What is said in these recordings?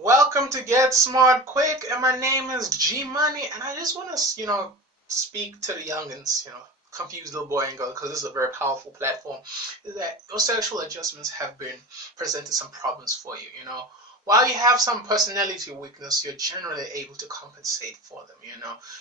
Welcome to Get Smart Quick, and my name is G Money, and I just want to, speak to the youngins, confused little boy and girl, because this is a very powerful platform. Is that your sexual adjustments have been presented some problems for you, While you have some personality weakness, you're generally able to compensate for them,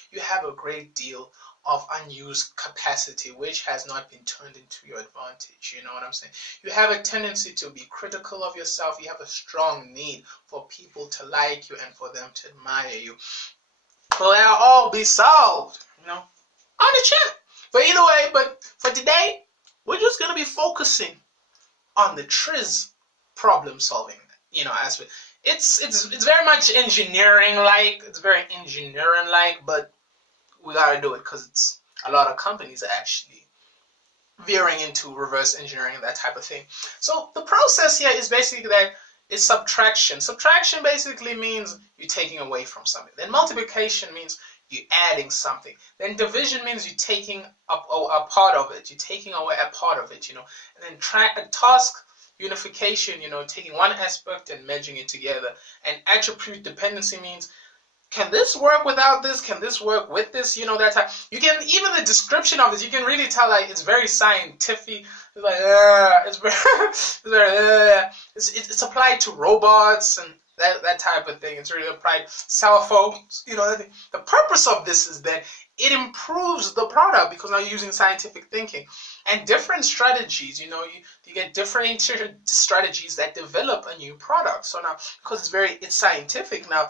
You have a great deal of unused capacity which has not been turned into your advantage. You know what I'm saying? You have a tendency to be critical of yourself. You have a strong need for people to like you and for them to admire you. Well, that'll all be solved, on the channel. But either way, but for today, we're just gonna be focusing on the triz problem solving, aspect. It's very much engineering-like. It's very engineering-like, but we gotta do it because it's a lot of companies are actually veering into reverse engineering and that type of thing. So the process here is basically that it's subtraction. Subtraction basically means you're taking away from something. Then multiplication means you're adding something. Then division means you're taking up a part of it. You're taking away a part of it, And then task unification, taking one aspect and merging it together. And attribute dependency means, can this work without this? Can this work with this? That type. You can, even the description of this, you can really tell, like, it's very scientific. It's like, it's applied to robots and that type of thing. It's really applied cell phones. The purpose of this is that it improves the product because now you're using scientific thinking and different strategies. You get different strategies that develop a new product. So now, because it's scientific now,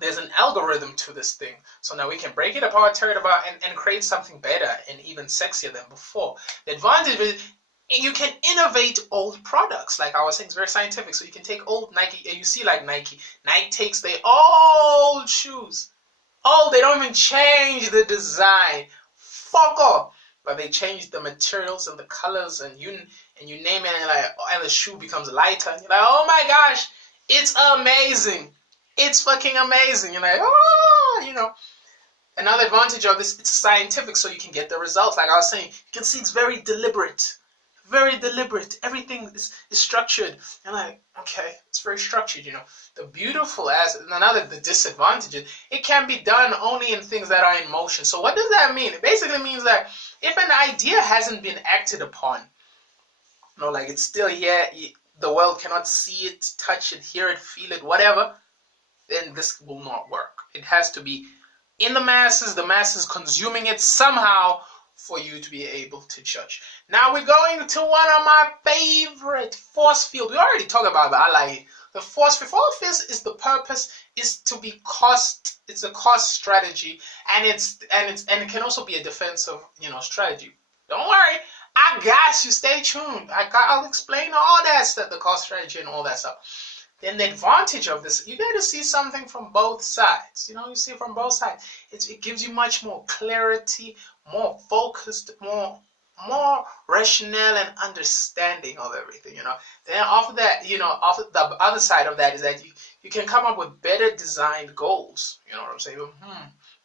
there's an algorithm to this thing. So now we can break it apart, tear it apart, and create something better and even sexier than before. The advantage is you can innovate old products. Like I was saying, it's very scientific. So you can take old Nike, you see like Nike takes their old shoes. Oh, they don't even change the design. Fuck off. But they change the materials and the colors and you name it, and the shoe becomes lighter. And you're like, oh my gosh, it's amazing. It's fucking amazing. You're like, Another advantage of this, it's scientific, so you can get the results. Like I was saying, you can see it's very deliberate. Very deliberate. Everything is structured. And like, okay, it's very structured, The beautiful the disadvantage, it can be done only in things that are in motion. So what does that mean? It basically means that if an idea hasn't been acted upon, like it's still here, the world cannot see it, touch it, hear it, feel it, whatever, then this will not work. It has to be in the masses consuming it somehow for you to be able to judge. Now we're going to one of my favorite force field. We already talked about it, but I like it. The force field. Force field is the purpose is to be cost. It's a cost strategy, and it can also be a defensive, strategy. Don't worry, I got you. Stay tuned. I'll explain all that stuff, the cost strategy and all that stuff. Then the advantage of this, you get to see something from both sides. You see it from both sides. It gives you much more clarity, more focused, more rationale and understanding of everything. Then after that, after the other side of that is that you can come up with better designed goals. You know what I'm saying?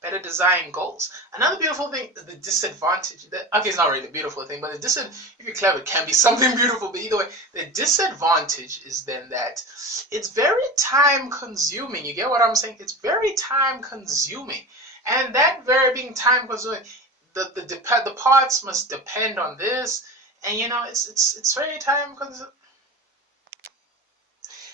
Better design goals. Another beautiful thing is the disadvantage. It's not really a beautiful thing, but if you're clever, it can be something beautiful. But either way, the disadvantage is then that it's very time consuming. You get what I'm saying? It's very time consuming, and that very being time consuming, the parts must depend on this, and it's very time consuming.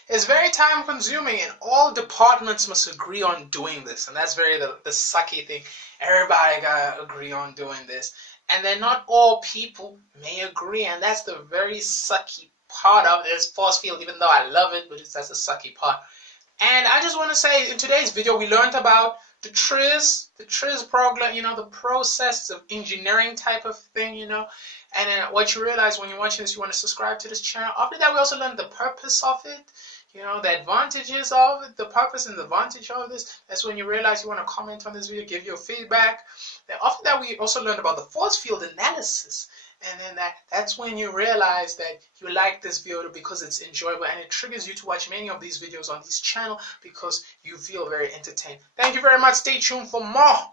It's very time consuming, and all departments must agree on doing this, and that's the sucky thing. Everybody gotta agree on doing this, and then not all people may agree, and that's the very sucky part of this force field. Even though I love it, but that's the sucky part. And I just want to say, in today's video, we learned about the triz program, the process of engineering type of thing, and then what you realize when you're watching this, you want to subscribe to this channel. After that, we also learned the purpose of it. The advantages of it, the purpose and the advantage of this. That's when you realize you want to comment on this video, give your feedback. Then after that, we also learned about the force field analysis. And then that's when you realize that you like this video because it's enjoyable and it triggers you to watch many of these videos on this channel because you feel very entertained. Thank you very much. Stay tuned for more.